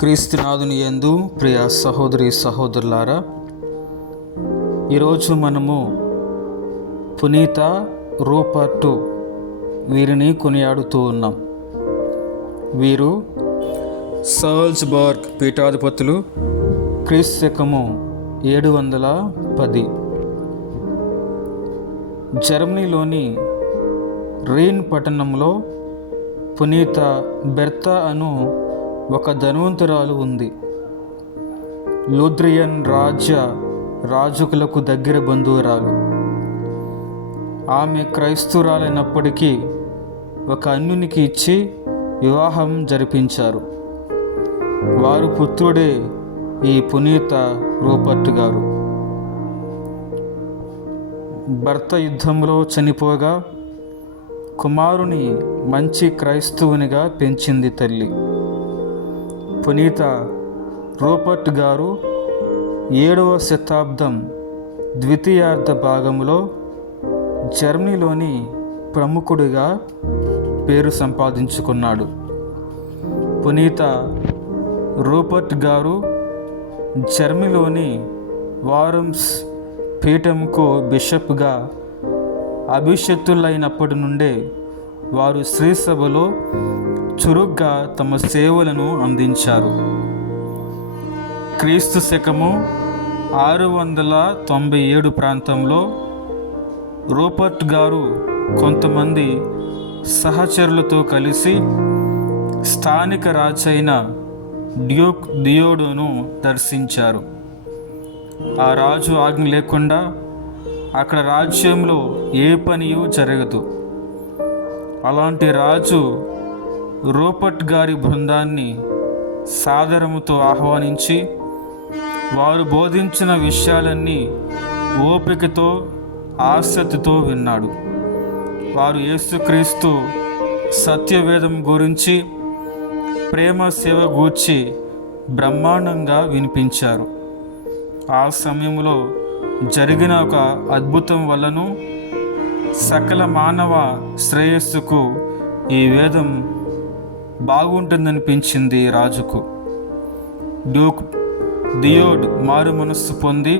క్రీస్తునాథుని యందు ప్రియ సహోదరి సహోదరులారా, ఈరోజు మనము పునీత రూపర్ట్ వీరిని కొనియాడుతూ ఉన్నాం. వీరు సాల్జ్బర్గ్ పీఠాధిపతులు. క్రీస్తు శకము 710. జర్మనీలోని రీన్ పట్టణంలో పునీత బెర్తా అను ఒక ధనవంతురాలు ఉంది. లూథ్రియన్ రాజుకులకు దగ్గర బంధువురాలు. ఆమె క్రైస్తవురాలైనప్పటికీ ఒక అన్యునికి ఇచ్చి వివాహం జరిపించారు. వారు పుత్రుడే ఈ పునీత రూపర్ట్ గారు. భర్త యుద్ధంలో చనిపోగా కుమారుని మంచి క్రైస్తవునిగా పెంచింది తల్లి. పునీత రూపర్ట్ గారు 7వ శతాబ్దం ద్వితీయార్ధ భాగంలో జర్మనీలోని ప్రముఖుడిగా పేరు సంపాదించుకున్నాడు. పునీత రూపర్ట్ గారు జర్మనీలోని వారమ్స్ పీఠంకు బిషప్గా అభిషిక్తులైనప్పటి నుండే వారు శ్రీసభలో చురుగ్గా తమ సేవలను అందించారు. క్రీస్తు శకము 697 ప్రాంతంలో రూపర్ట్ గారు కొంతమంది సహచరులతో కలిసి స్థానిక రాజైన డ్యూక్ దియోడును దర్శించారు. ఆ రాజు ఆజ్ఞ లేకుండా అక్కడ రాజ్యంలో ఏ పనియూ జరగదు. అలాంటి రాజు రూపర్ట్ గారి బృందాన్ని సాదరముతో ఆహ్వానించి వారు బోధించిన విషయాలన్నీ ఓపికతో ఆసక్తితో విన్నాడు. వారు యేసుక్రీస్తు సత్యవేదం గురించి, ప్రేమ సేవ గూర్చి బ్రహ్మాండంగా వినిపించారు. ఆ సమయంలో జరిగిన ఒక అద్భుతం వలన సకల మానవ శ్రేయస్సుకు ఈ వేదం బాగుంటుందనిపించింది రాజుకు. డ్యూక్ దియోడ్ మారు మనస్సు పొంది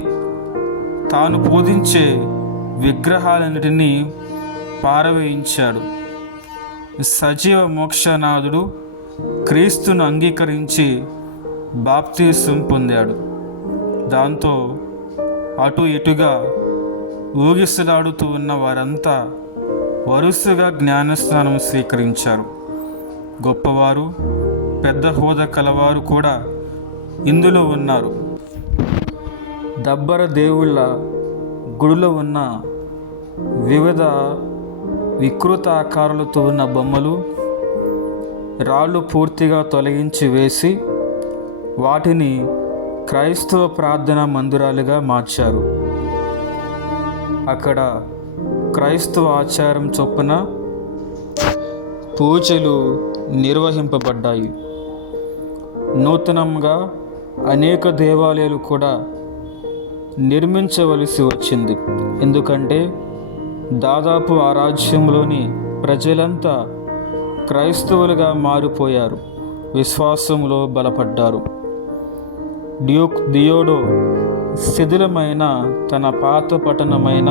తాను బోధించే విగ్రహాలన్నిటినీ పారవేయించాడు. సజీవ మోక్షనాథుడు క్రీస్తును అంగీకరించి బాప్తీసం పొందాడు. దాంతో అటు ఇటుగా ఊగిసలాడుతూ ఉన్న వారంతా వరుసగా జ్ఞానస్నానం స్వీకరించారు. గొప్పవారు, పెద్ద హోదా కలవారు కూడా ఇందులో ఉన్నారు. దబ్బర దేవుళ్ళ గుడిలో ఉన్న వివిధ వికృత ఆకారాలతో ఉన్న బొమ్మలు, రాళ్ళు పూర్తిగా తొలగించి వేసి వాటిని క్రైస్తవ ప్రార్థనా మందిరాలుగా మార్చారు. అక్కడ క్రైస్తవ ఆచారం చొప్పున పూజలు నిర్వహింపబడ్డాయి. నూతనంగా అనేక దేవాలయాలు కూడా నిర్మించవలసి వచ్చింది. ఎందుకంటే దాదాపు ఆ రాజ్యంలోని ప్రజలంతా క్రైస్తవులుగా మారిపోయారు, విశ్వాసంలో బలపడ్డారు. డ్యూక్ దియోడో శిథిలమైన తన పాత పట్టణమైన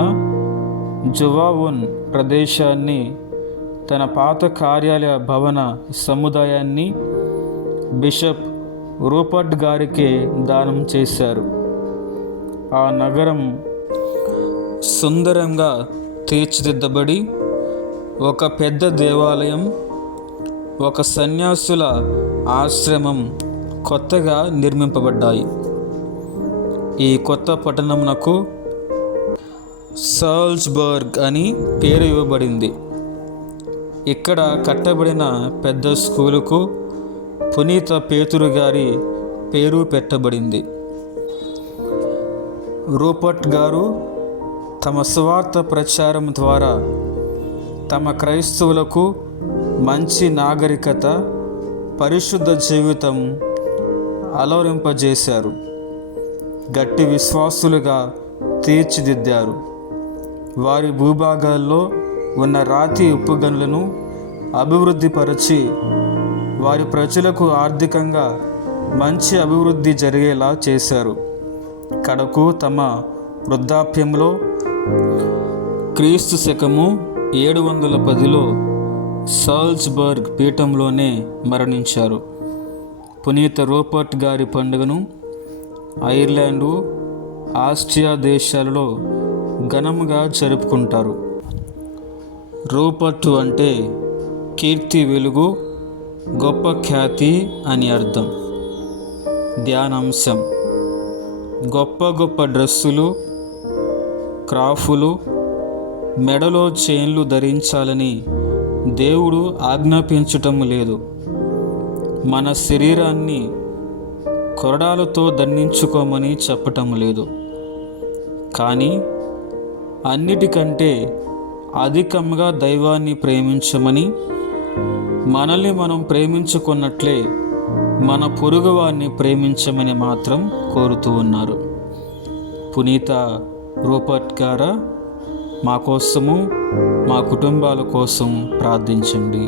జువావున్ ప్రదేశాన్ని, తన పాత కార్యాలయ భవన సముదాయాన్ని బిషప్ రూపర్ట్ గారికి దానం చేశారు. ఆ నగరం సుందరంగా తీర్చిదిద్దబడి ఒక పెద్ద దేవాలయం, ఒక సన్యాసుల ఆశ్రమం కొత్తగా నిర్మింపబడ్డాయి. ఈ కొత్త పట్టణమునకు సాల్జ్బర్గ్ అని పేరు ఇవ్వబడింది. ఇక్కడ కట్టబడిన పెద్ద స్కూలుకు పునీత పేతురు గారి పేరు పెట్టబడింది. రూపర్ట్ గారు తమ స్వార్థ ప్రచారం ద్వారా తమ క్రైస్తవులకు మంచి నాగరికత, పరిశుద్ధ జీవితం అలవరింపజేశారు. గట్టి విశ్వాసులుగా తీర్చిదిద్దారు. వారి భూభాగాల్లో ఉన్న రాతి ఉప్పు గనులను అభివృద్ధిపరచి వారి ప్రజలకు ఆర్థికంగా మంచి అభివృద్ధి జరిగేలా చేశారు. కడకు తమ వృద్ధాప్యంలో క్రీస్తు శకము 710లో సాల్జ్బర్గ్ పీఠంలోనే మరణించారు. పునీత రూపర్ట్ గారి పండుగను ఐర్లాండు, ఆస్ట్రియా దేశాలలో ఘనముగా జరుపుకుంటారు. రూపర్ట్ అంటే కీర్తి, వెలుగు, గొప్ప ఖ్యాతి అని అర్థం. ధ్యానాంశం: గొప్ప గొప్ప డ్రెస్సులు, క్రాఫులు, మెడలో చైన్లు ధరించాలని దేవుడు ఆజ్ఞాపించటం లేదు. మన శరీరాన్ని కొరడాలతో దండించుకోమని చెప్పటం లేదు. కానీ అన్నిటికంటే అధికంగా దైవాన్ని ప్రేమించమని, మనల్ని మనం ప్రేమించుకున్నట్లే మన పొరుగువాన్ని ప్రేమించమని మాత్రం కోరుతూ ఉన్నారు. పునీత రూపర్ట్ గారా, మా కోసము, మా కుటుంబాల కోసం ప్రార్థించండి.